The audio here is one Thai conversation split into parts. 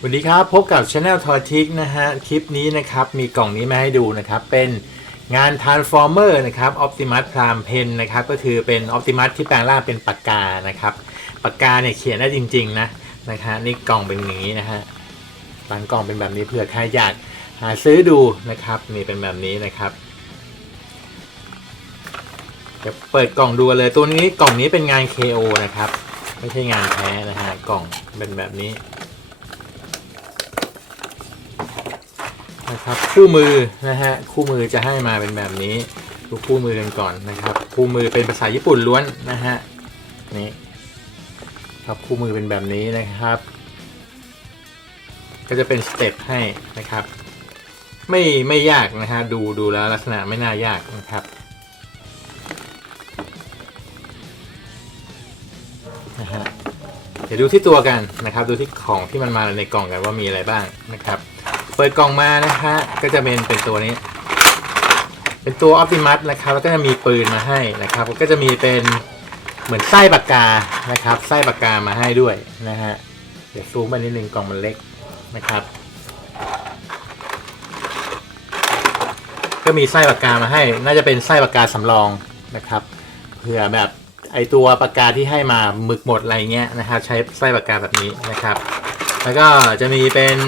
สวัสดีครับ พบกับ Channel t o y t i c นะฮะ คลิปนี้นะครับ มีกล่องนี้มาให้ดูนะครับ เป็นงาน Transformer นะครับ Optimus Prime Pen นะครับ ก็คือเป็น Optimus ที่แปลงร่างเป็นปากกานะครับ ปากกาเนี่ยเขียนได้จริง ๆ นะนะฮะนี่กล่องเป็นอย่างนี้นะฮะบางกล่องเป็นแบบนี้เผื่อใครอยากหาซื้อดูนะครับนี่เป็นแบบนี้นะครับเดี๋ยวเปิดกล่องดูเลยตัวนี้กล่องนี้เป็นงาน KO นะครับ ไม่ใช่งานแท้นะฮะกล่องเป็นแบบนี้ นะครับคู่มือนะฮะคู่มือจะให้มาเป็นแบบนี้ดูคู่มือกันก่อนนะครับ คู่มือเป็นภาษาญี่ปุ่นล้วนนะฮะนี่ครับคู่มือเป็นแบบนี้นะครับ ก็จะเป็นสเต็ปให้นะครับ ไม่ไม่ยากนะฮะดูดูแล้วลักษณะไม่น่ายากนะครับนะฮะเดี๋ยวดูที่ตัวกันนะครับ ดูที่ของที่มันมาในกล่องกันว่ามีอะไรบ้างนะครับ เปิดกล่องมานะฮะก็จะเป็นเป็นตัวนี้ เป็นตัว Optimus นะครับ แล้วก็จะมีปืนมาให้นะครับ ก็จะมีเป็นเหมือนไส้ปากกานะครับ ไส้ปากกามาให้ด้วยนะฮะเดี๋ยวซูมไปนิดนึงกล่องมันเล็กนะครับ ก็มีไส้ปากกามาให้ น่าจะเป็นไส้ปากกาสำรองนะครับเผื่อแบบไอตัวปากกาที่ให้มาหมึกหมดอะไรเงี้ยนะครับ ใช้ไส้ปากกาแบบนี้นะครับ แล้วก็จะมีเป็น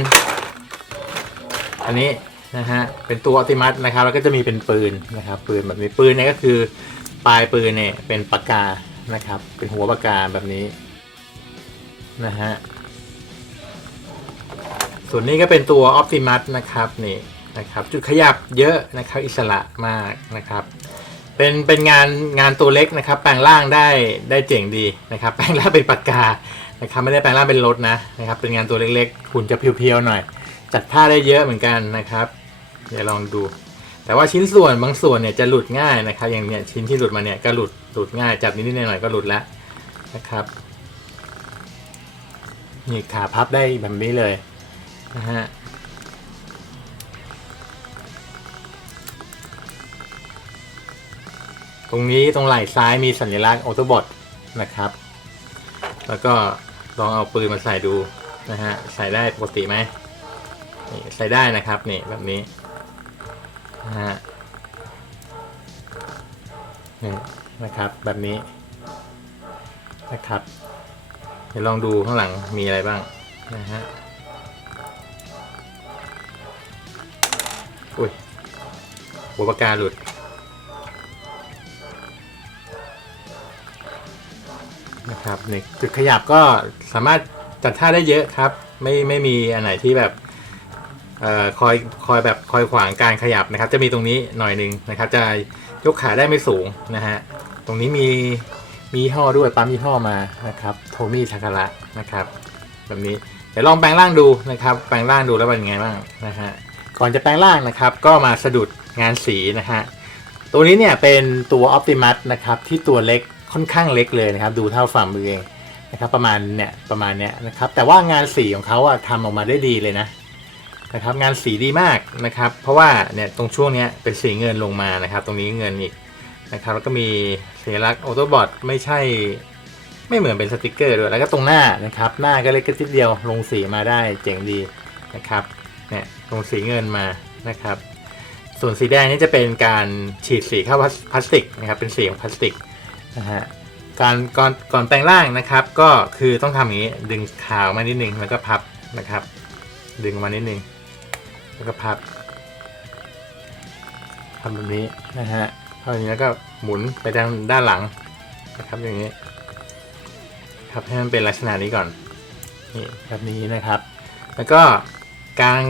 อันนี้นะฮะเป็นตัวอ p ติมัสนะครับ แล้วก็จะมีเป็นปืนนะครับ ปืนแบบนี้ปืนเนี่ยก็คือปลายปืนเนี่ยเป็นปากกานะครับ เป็นหัวปากกาแบบนี้นะฮะส่วนนี้ก็เป็นตัวอ p ติมัสนะครับนี่นะครับ จุดขยับเยอะนะครับอิสระมากนะครับ เป็นเป็นงานงานตัวเล็กนะครับ แปลงร่างได้ได้เจ๋งดีนะครับ แปลงร่างเป็นปากกานะครับไม่ได้แปลงร่างเป็นรถนะนะครับ เป็นงานตัวเล็กๆหุ่นจะเพียวๆหน่อย จัดท่าได้เยอะเหมือนกันนะครับ เดี๋ยวลองดู แต่ว่าชิ้นส่วนบางส่วนเนี่ยจะหลุดง่ายนะครับ อย่างเนี้ยชิ้นที่หลุดมาเนี่ยก็หลุดหลุดง่ายจับนิดๆหน่อยๆก็หลุดแล้วนะครับนี่ขาพับได้แบบนี้เลยนะฮะตรงนี้ตรงไหล่ซ้ายมีสัญลักษณ์ออโตบอทนะครับ แล้วก็ลองเอาปืนมาใส่ดูนะฮะ ใส่ได้ปกติไหม นี่ใส่ได้นะครับนี่แบบนี้นะฮะนี่นะครับแบบนี้นะครับเดี๋ยวลองดูข้างหลังมีอะไรบ้างนะฮะอุ้ยหัวปากกาหลุดนะครับนี่จุดขยับก็สามารถจัดท่าได้เยอะครับ ไม่ไม่มีอันไหนที่แบบ เอ่อคอยคอยแบบคอยขวางการขยับนะครับ จะมีตรงนี้หน่อยหนึ่งนะครับ จะยกขาได้ไม่สูงนะฮะตรงนี้มีมียี่ห้อด้วยปั๊มยี่ห้อมานะครับโทมี่ชาคาระนะครับ แบบนี้เดี๋ยวลองแปลงร่างดูนะครับ แปลงร่างดูแล้วเป็นไงบ้างนะฮะก่อนจะแปลงร่างนะครับ ก็มาสะดุดงานสีนะฮะตัวนี้เนี่ยเป็นตัว Optimus นะครับที่ตัวเล็กค่อนข้างเล็กเลยนะครับ ดูเท่าฝ่ามือเองนะครับประมาณเนี่ยประมาณเนี้ยนะครับแต่ว่างานสีของเขาอะทำออกมาได้ดีเลยนะ นะครับงานสีดีมากนะครับ เพราะว่าเนี่ยตรงช่วงนี้เป็นสีเงินลงมานะครับ ตรงนี้เงินอีกนะครับแล้วก็มีสัญลักษณ์ออโต้บอทไม่ใช่ไม่เหมือนเป็นสติกเกอร์ด้วยแล้วก็ตรงหน้านะครับหน้าก็เล็กนิดเดียวลงสีมาได้เจ๋งดีนะครับเนี่ยลงสีเงินมานะครับ ส่วนสีแดงนี่จะเป็นการฉีดสีเข้าพลาสติกนะครับเป็นสีของพลาสติกนะฮะการก่อนก่อนแปลงร่างนะครับ ก็คือต้องทำอย่างนี้ดึงขาวมานิดนึงแล้วก็พับนะครับ ดึงมานิดนึง แล้วก็พับทำแบบนี้นะฮะเท่านี้แล้วก็หมุนไปทางด้านหลังนะครับอย่างนี้ ครับให้มันเป็นลักษณะนี้ก่อนนี่แบบนี้นะครับ แล้วก็กาง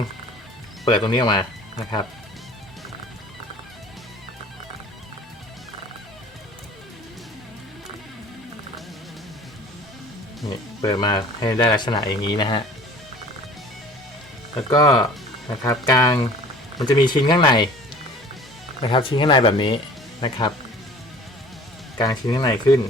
เปิดตรงนี้ออกมานะครับนี่เปิดมาให้ได้ลักษณะอย่างนี้นะฮะ แล้วก็ นะครับกลางมันจะมีชิ้นข้างในนะครับ ชิ้นข้างในแบบนี้นะครับ กลางชิ้นข้างในขึ้น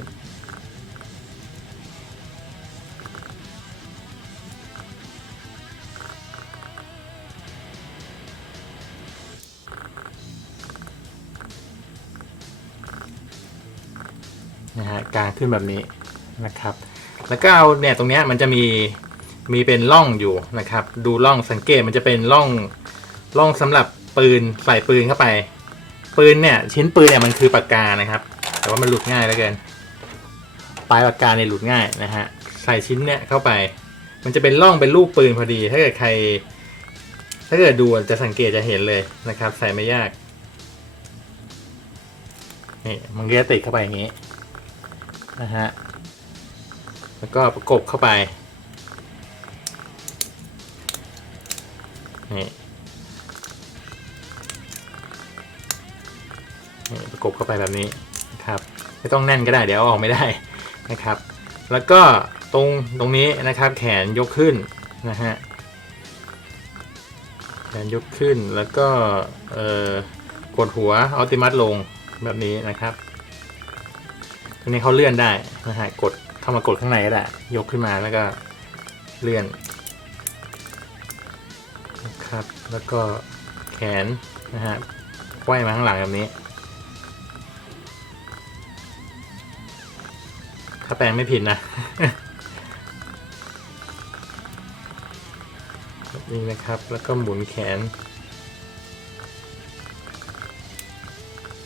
นะฮะกลางขึ้นแบบนี้นะครับ แล้วก็เอาเนี่ยตรงเนี้ยมันจะมี มีเป็นร่องอยู่นะครับ ดูร่องสังเกตมันจะเป็นร่องร่องสำหรับปืนใส่ปืนเข้าไป ปืนเนี่ย ชิ้นปืนเนี่ยมันคือปากกานะครับ แต่ว่ามันหลุดง่ายเหลือเกินปลายปากกาเนี่ยหลุดง่ายนะฮะใส่ชิ้นเนี่ยเข้าไป มันจะเป็นร่องเป็นรูปปืนพอดี ถ้าเกิดใคร ถ้าเกิดดูจะสังเกตจะเห็นเลยนะครับ ใส่ไม่ยากนี่มันก็จะติดเข้าไปอย่างนี้นะฮะแล้วก็ประกบเข้าไป นี่ประกบเข้าไปแบบนี้นะครับ ไม่ต้องแน่นก็ได้เดี๋ยวออกไม่ได้นะครับ แล้วก็ตรงตรงนี้นะครับแขนยกขึ้นนะฮะแขนยกขึ้นแล้วก็เอ่อกดหัวอัลติมัตลงแบบนี้นะครับตรงนี้เขาเลื่อนได้นะฮะกดเข้ามากดข้างในก็ได้ยกขึ้นมาแล้วก็เลื่อน นะครับ แล้วก็แขนนะฮะไขว้มาข้างหลังแบบนี้ ถ้าแปลงไม่ผิดนะนี่นะครับ แล้วก็หมุนแขน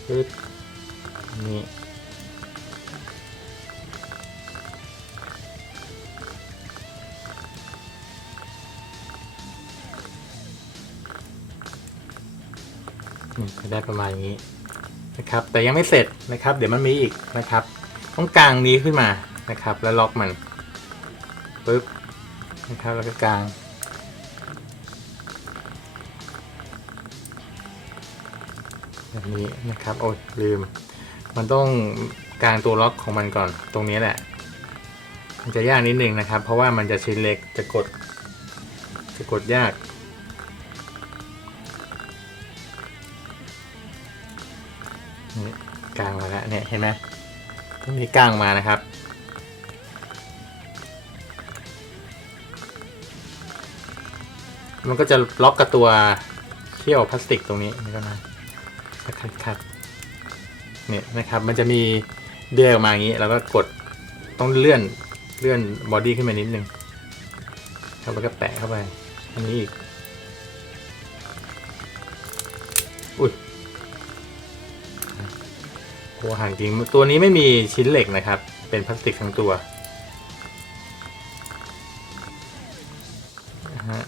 ปึ๊บ นี่จะได้ประมาณนี้นะครับ แต่ยังไม่เสร็จนะครับ เดี๋ยวมันมีอีกนะครับ ต้องกลางนี้ขึ้นมานะครับ แล้วล็อกมันปึ๊บนะครับแล้วก็กลางแบบนี้นะครับโอ้ยลืม มันต้องกลางตัวล็อกของมันก่อนตรงนี้แหละ มันจะยากนิดนึงนะครับ เพราะว่ามันจะชิ้นเล็กจะกดจะกดยาก ห็นไหมต้องมีก้างมานะครับ มันก็จะล็อกกับตัวเขี้ยวพลาสติกตรงนี้นี่ก็นะคัดคัดเนี่ยนะครับมันจะมีเดือยออกมาอย่างนี้แล้วก็กดต้องเลื่อนเลื่อนบอดี้ขึ้นมานิดนึงครับแล้วก็แปะเข้าไปอันนี้อีก โอ้ห่างจริงตัวนี้ไม่มีชิ้นเหล็กนะครับ เป็นพลาสติกทั้งตัวนะฮะ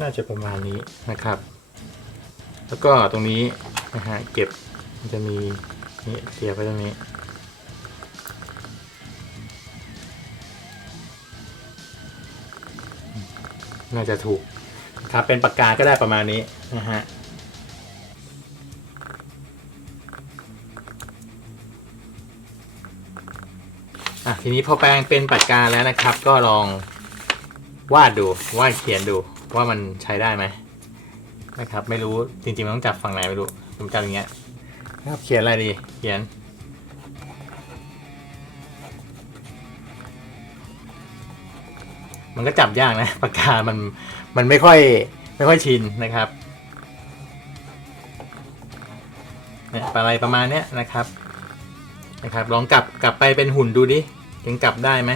น่าจะประมาณนี้นะครับ แล้วก็ตรงนี้นะฮะเก็บมันจะมีนี่เสียบไว้ตรงนี้ น่าจะถูกครับเป็นปากกาก็ได้ประมาณนี้นะฮะอะทีนี้พอแปลงเป็นปากกาแล้วนะครับ ก็ลองวาดดูวาดเขียนดูว่ามันใช้ได้ไหมนะครับ ไม่รู้จริงๆมันต้องจับฝั่งไหนไม่รู้ผมจับอย่างเงี้ยครับเขียนอะไรดี เขียน มันก็จับยากนะปากกามันมันไม่ค่อยไม่ค่อยชินนะครับเนี่ยอะไรประมาณเนี้ยนะครับนะครับ ลองกลับกลับไปเป็นหุ่นดูดิถึงกลับได้ไหม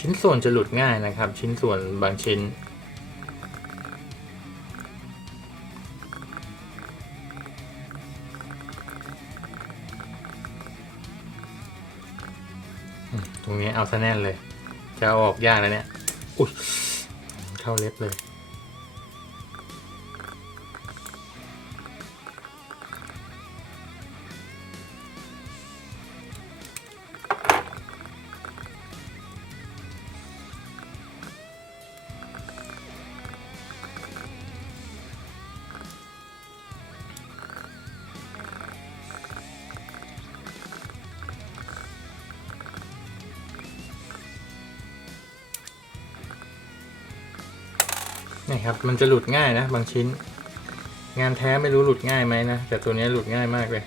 ชิ้นส่วนจะหลุดง่ายนะครับ ชิ้นส่วนบางชิ้น ตรงนี้เอาซะแน่นเลย จะอออกยากแล้วเนี่ย อุ้ยเข้าเล็บเลย นี่ครับ มันจะหลุดง่ายนะ บางชิ้น งานแท้ไม่รู้หลุดง่ายไหมนะ แต่ตัวนี้หลุดง่ายมากเลย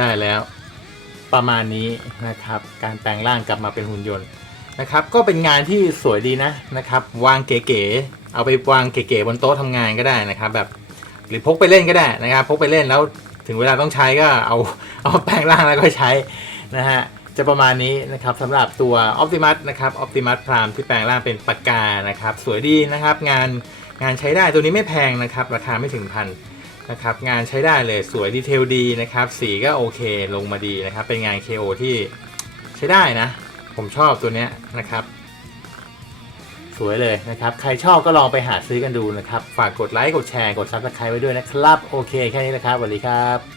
ได้แล้ว ประมาณนี้นะครับ การแปลงร่างกลับมาเป็นหุ่นยนต์นะครับ ก็เป็นงานที่สวยดีนะนะครับ วางเก๋ๆเอาไปวางเก๋ๆบนโต๊ะทำงานก็ได้นะครับ แบบหรือพกไปเล่นก็ได้นะครับ พกไปเล่นแล้วถึงเวลาต้องใช้ก็เอาเอาแปลงร่างแล้วก็ใช้นะฮะจะประมาณนี้นะครับสำหรับตัว Optimus นะครับ Optimus Prime ที่แปลงร่างเป็นปากกานะครับ สวยดีนะครับ งานงานใช้ได้ตัวนี้ไม่แพงนะครับ ราคาไม่ถึงพัน นะครับงานใช้ได้เลยสวยดีเทลดีนะครับสีก็โอเคลงมาดีนะครับ เป็นงาน KO ที่ใช้ได้นะ ผมชอบตัวเนี้ยนะครับ สวยเลยนะครับ ใครชอบก็ลองไปหาซื้อกันดูนะครับ ฝากกดไลค์กดแชร์กด Subscribe ไว้ด้วยนะครับ โอเคแค่นี้นะครับสวัสดีครับ